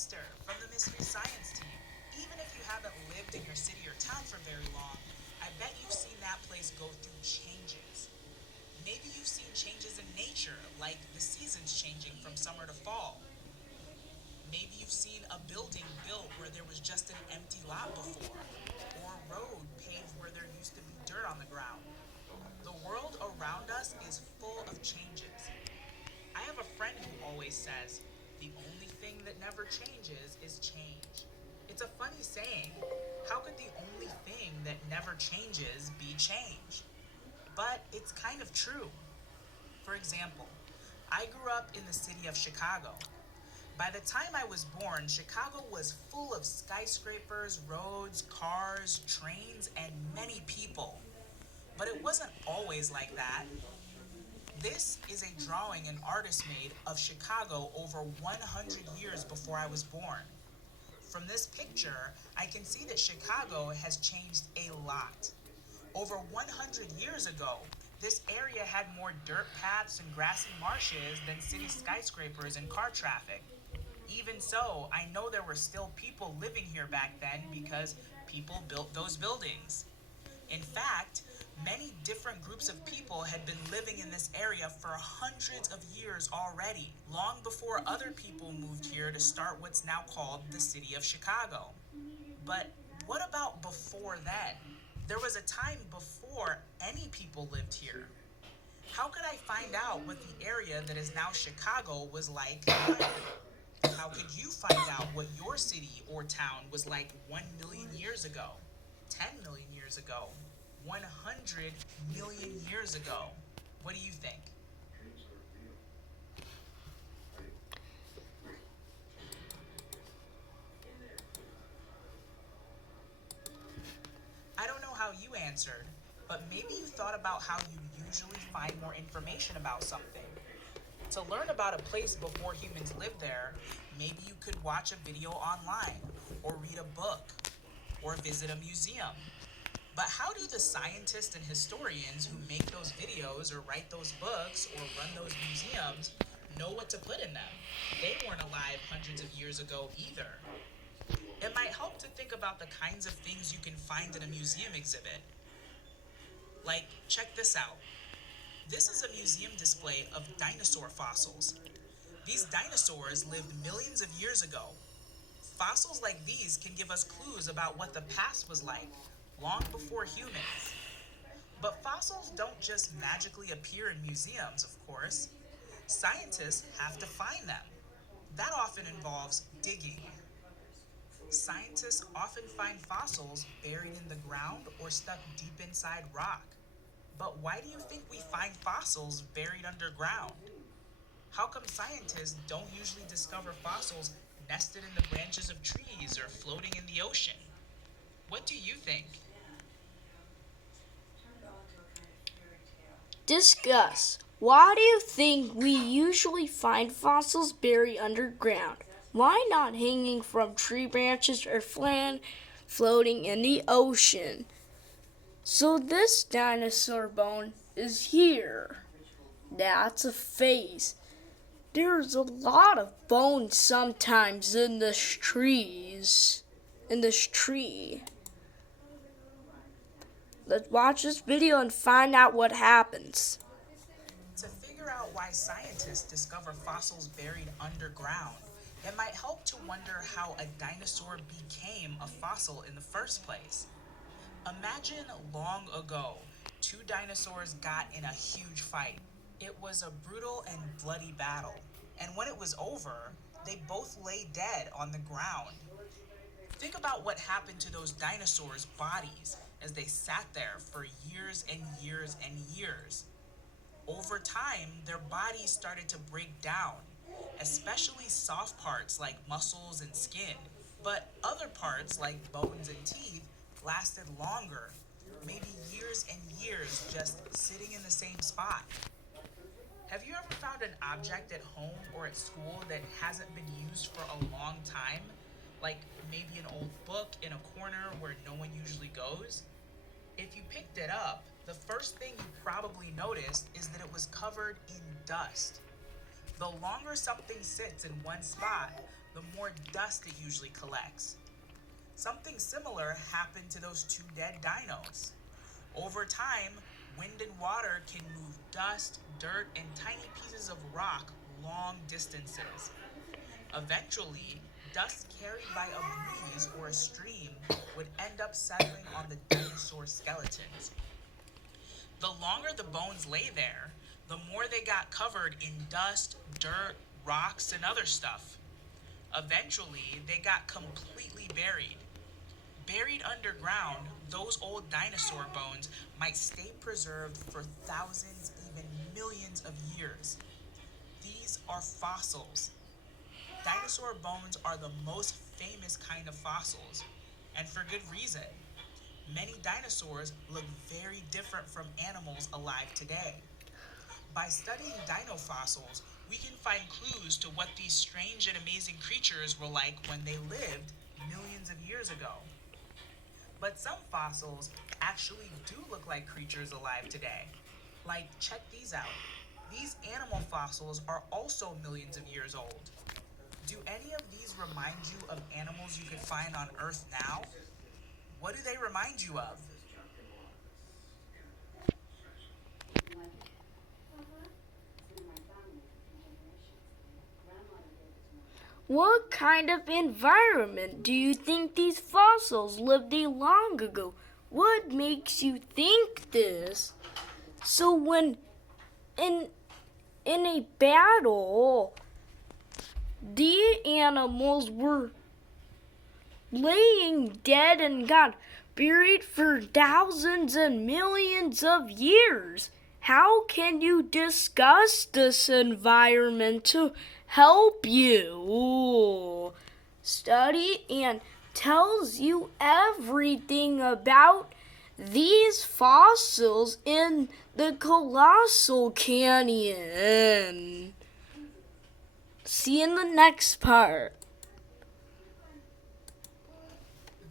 Lester from the Mystery Science team. Even if you haven't lived in your city or town for very long, I bet you've seen that place go through changes. Maybe you've seen changes in nature, like the seasons changing from summer to fall. Maybe you've seen a building built where there was just an empty lot before, or a road paved where there used to be dirt on the ground. The world around us is full of changes. I have a friend who always says, the only thing that never changes is change. It's a funny saying. How could the only thing that never changes be change? But it's kind of true. For example, I grew up in the city of Chicago. By the time I was born, Chicago was full of skyscrapers, roads, cars, trains, and many people. But it wasn't always like that. This is a drawing an artist made of Chicago over 100 years before I was born. From this picture, I can see that Chicago has changed a lot. Over 100 years ago, this area had more dirt paths and grassy marshes than city skyscrapers and car traffic. Even so, I know there were still people living here back then because people built those buildings. In fact, many different groups of people had been living in this area for hundreds of years already, long before other people moved here to start what's now called the city of Chicago. But what about before then? There was a time before any people lived here. How could I find out what the area that is now Chicago was like then? How could you find out what your city or town was like 1 million years ago, 10 million years ago, 100 million years ago? What do you think? I don't know how you answered, but maybe you thought about how you usually find more information about something. To learn about a place before humans lived there, maybe you could watch a video online, or read a book, or visit a museum. But how do the scientists and historians who make those videos or write those books or run those museums know what to put in them? They weren't alive hundreds of years ago either. It might help to think about the kinds of things you can find in a museum exhibit. Like, check this out. This is a museum display of dinosaur fossils. These dinosaurs lived millions of years ago. Fossils like these can give us clues about what the past was like, long before humans. But fossils don't just magically appear in museums, of course. Scientists have to find them. That often involves digging. Scientists often find fossils buried in the ground or stuck deep inside rock. But why do you think we find fossils buried underground? How come scientists don't usually discover fossils nested in the branches of trees or floating in the ocean? What do you think? Discuss. Why do you think we usually find fossils buried underground? Why not hanging from tree branches or floating in the ocean? So this dinosaur bone is here. That's a face. There's a lot of bones sometimes in this trees. In this tree. Let's watch this video and find out what happens. To figure out why scientists discover fossils buried underground, it might help to wonder how a dinosaur became a fossil in the first place. Imagine long ago, two dinosaurs got in a huge fight. It was a brutal and bloody battle. And when it was over, they both lay dead on the ground. Think about what happened to those dinosaurs' bodies as they sat there for years and years and years. Over time, their bodies started to break down, especially soft parts like muscles and skin. But other parts like bones and teeth lasted longer, maybe years and years just sitting in the same spot. Have you ever found an object at home or at school that hasn't been used for a long time? Like maybe an old book in a corner where no one usually goes? If you picked it up, the first thing you probably noticed is that it was covered in dust. The longer something sits in one spot, the more dust it usually collects. Something similar happened to those two dead dinos. Over time, wind and water can move dust, dirt, and tiny pieces of rock long distances. Eventually, dust carried by a breeze or a stream would end up settling on the dinosaur skeletons. The longer the bones lay there, the more they got covered in dust, dirt, rocks, and other stuff. Eventually, they got completely buried. Buried underground, those old dinosaur bones might stay preserved for thousands, even millions of years. These are fossils. Dinosaur bones are the most famous kind of fossils, and for good reason. Many dinosaurs look very different from animals alive today. By studying dino fossils, we can find clues to what these strange and amazing creatures were like when they lived millions of years ago. But some fossils actually do look like creatures alive today. Like, check these out. These animal fossils are also millions of years old. Do any of these remind you of animals you could find on Earth now? What do they remind you of? What kind of environment do you think these fossils lived in long ago? What makes you think this? So when in a battle, the animals were laying dead and got buried for thousands and millions of years. How can you discuss this environment to help you? Study and tells you everything about these fossils in the Colossal Canyon. See you in the next part.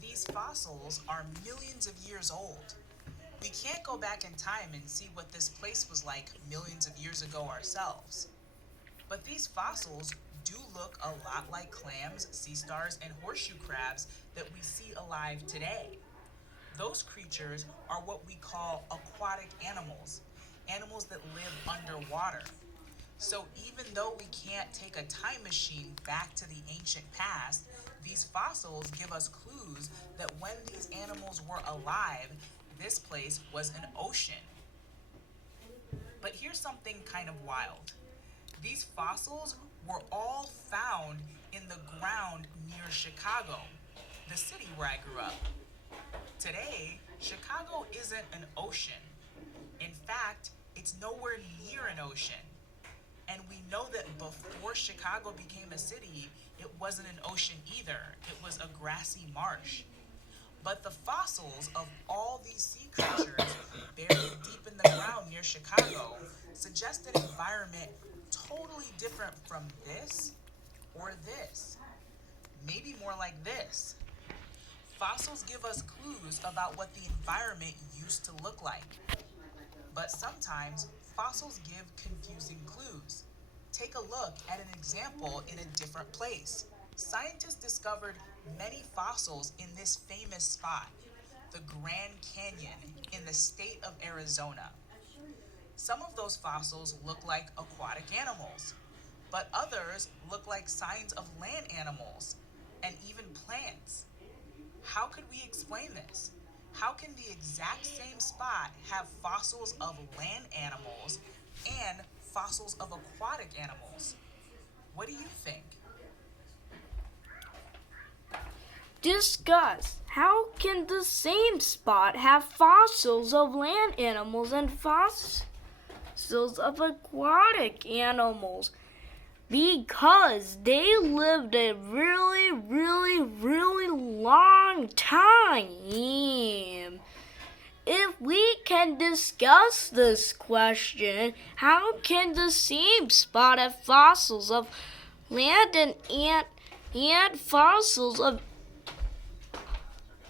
These fossils are millions of years old. We can't go back in time and see what this place was like millions of years ago ourselves. But these fossils do look a lot like clams, sea stars, and horseshoe crabs that we see alive today. Those creatures are what we call aquatic animals, animals that live underwater. So even though we can't take a time machine back to the ancient past, these fossils give us clues that when these animals were alive, this place was an ocean. But here's something kind of wild. These fossils were all found in the ground near Chicago, the city where I grew up. Today, Chicago isn't an ocean. In fact, it's nowhere near an ocean. And we know that before Chicago became a city, it wasn't an ocean either. It was a grassy marsh. But the fossils of all these sea creatures buried deep in the ground near Chicago suggest an environment totally different from this or this. Maybe more like this. Fossils give us clues about what the environment used to look like. But sometimes fossils give confusing clues. Take a look at an example in a different place. Scientists discovered many fossils in this famous spot, the Grand Canyon in the state of Arizona. Some of those fossils look like aquatic animals, but others look like signs of land animals and even plants. How could we explain this? How can the exact same spot have fossils of land animals and fossils of aquatic animals? What do you think? Discuss. How can the same spot have fossils of land animals and fossils of aquatic animals? Because they lived a really, really, really long time. If we can discuss this question, how can the same spot have fossils of land and fossils of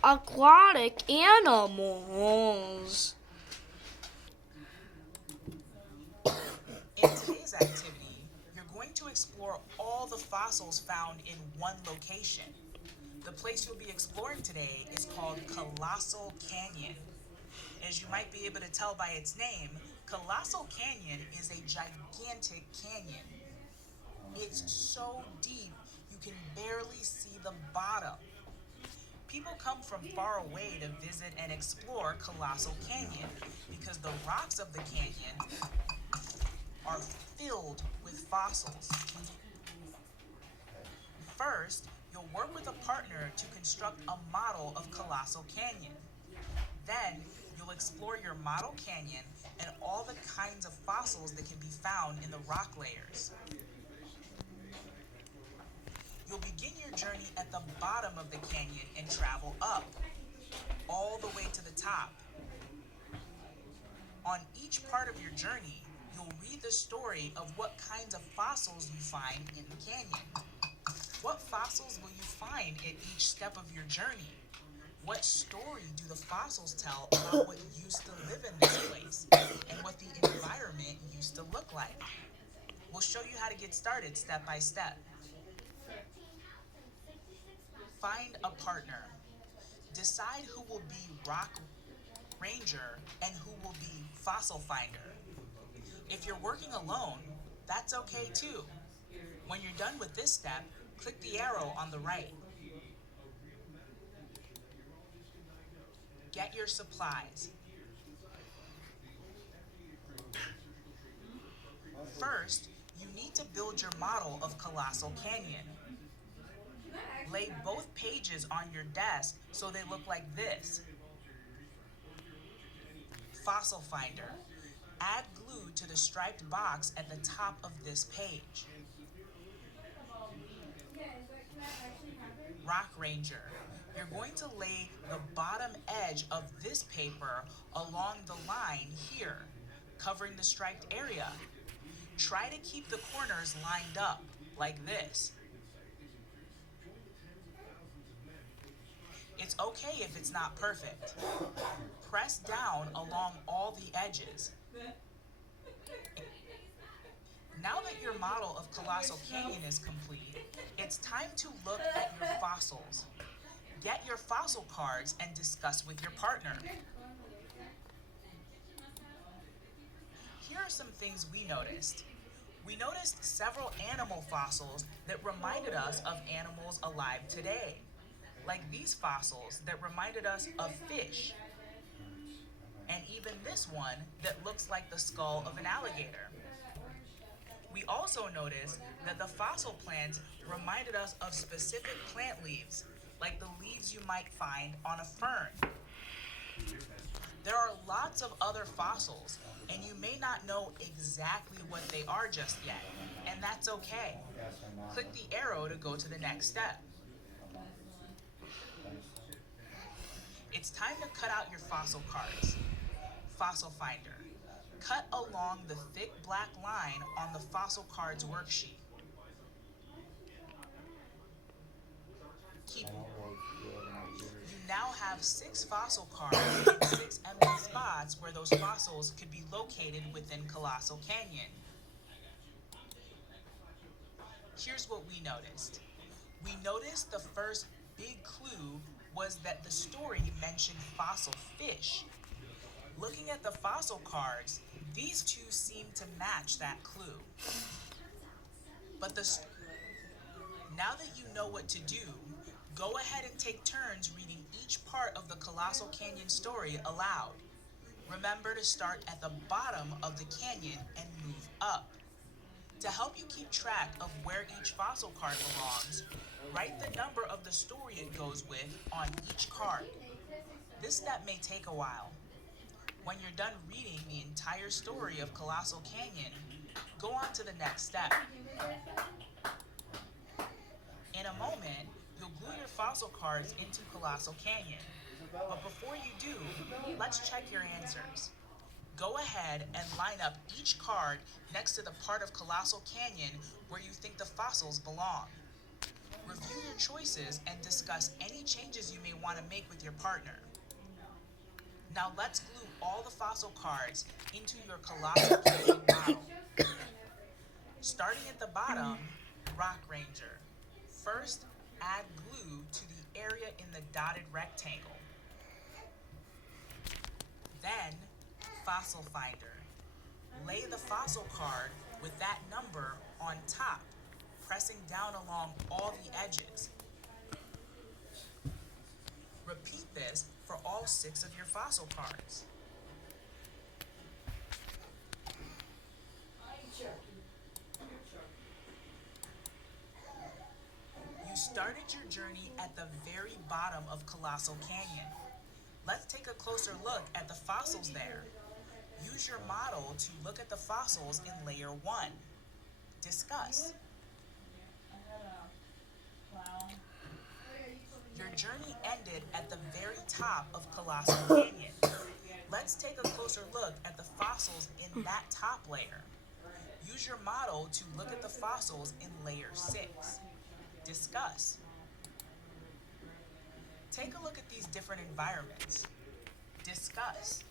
aquatic animals? In today's activity, you're going explore all the fossils found in one location. The place you'll be exploring today is called Colossal Canyon. As you might be able to tell by its name, Colossal Canyon is a gigantic canyon. It's so deep you can barely see the bottom. People come from far away to visit and explore Colossal Canyon because the rocks of the canyon are filled with fossils. First, you'll work with a partner to construct a model of Colossal Canyon. Then, you'll explore your model canyon and all the kinds of fossils that can be found in the rock layers. You'll begin your journey at the bottom of the canyon and travel up, all the way to the top. On each part of your journey, you'll read the story of what kinds of fossils you find in the canyon. What fossils will you find at each step of your journey? What story do the fossils tell about what used to live in this place and what the environment used to look like? We'll show you how to get started step by step. Find a partner. Decide who will be rock ranger and who will be fossil finder. If you're working alone, that's okay too. When you're done with this step, click the arrow on the right. Get your supplies. First, you need to build your model of Colossal Canyon. Lay both pages on your desk so they look like this. Fossil Finder. Add glue to the striped box at the top of this page. Rock Ranger. You're going to lay the bottom edge of this paper along the line here, covering the striped area. Try to keep the corners lined up, like this. It's okay if it's not perfect. Press down along all the edges. Now that your model of Colossal Canyon is complete, it's time to look at your fossils. Get your fossil cards and discuss with your partner. Here are some things we noticed. We noticed several animal fossils that reminded us of animals alive today, like these fossils that reminded us of fish, and even this one that looks like the skull of an alligator. We also noticed that the fossil plants reminded us of specific plant leaves, like the leaves you might find on a fern. There are lots of other fossils, and you may not know exactly what they are just yet, and that's okay. Click the arrow to go to the next step. It's time to cut out your fossil cards. Fossil Finder. Cut along the thick black line on the fossil cards worksheet. You now have 6 fossil cards and 6 empty spots where those fossils could be located within Colossal Canyon. Here's what we noticed. We noticed the first big clue was that the story mentioned fossil fish. Looking at the fossil cards, these two seem to match that clue. But now that you know what to do, go ahead and take turns reading each part of the Colossal Canyon story aloud. Remember to start at the bottom of the canyon and move up. To help you keep track of where each fossil card belongs, write the number of the story it goes with on each card. This step may take a while. When you're done reading the entire story of Colossal Canyon, go on to the next step. In a moment, you'll glue your fossil cards into Colossal Canyon. But before you do, let's check your answers. Go ahead and line up each card next to the part of Colossal Canyon where you think the fossils belong. Review your choices and discuss any changes you may want to make with your partner. Now let's glue all the fossil cards into your Colossal Canyon model. Starting at the bottom, Rock Ranger. First, add glue to the area in the dotted rectangle. Then, Fossil Finder. Lay the fossil card with that number on top, pressing down along all the edges. Repeat this for all 6 of your fossil cards. You started your journey at the very bottom of Colossal Canyon. Let's take a closer look at the fossils there. Use your model to look at the fossils in layer 1. Discuss. Your journey ended at the very top of Colossal Canyon. Let's take a closer look at the fossils in that top layer. Use your model to look at the fossils in layer 6. Discuss. Take a look at these different environments. Discuss.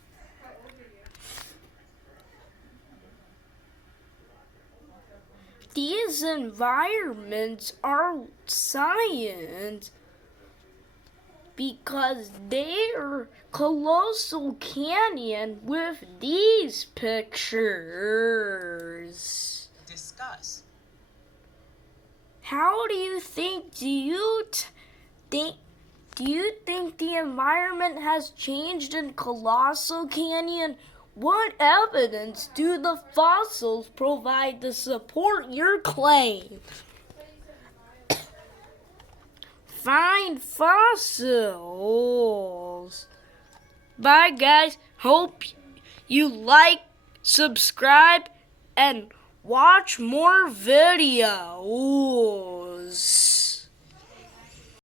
These environments are science because they're Colossal Canyon with these pictures. Discuss. How do you think the environment has changed in Colossal Canyon? What evidence do the fossils provide to support your claim? Find fossils. Bye, guys. Hope you like, subscribe, and watch more videos.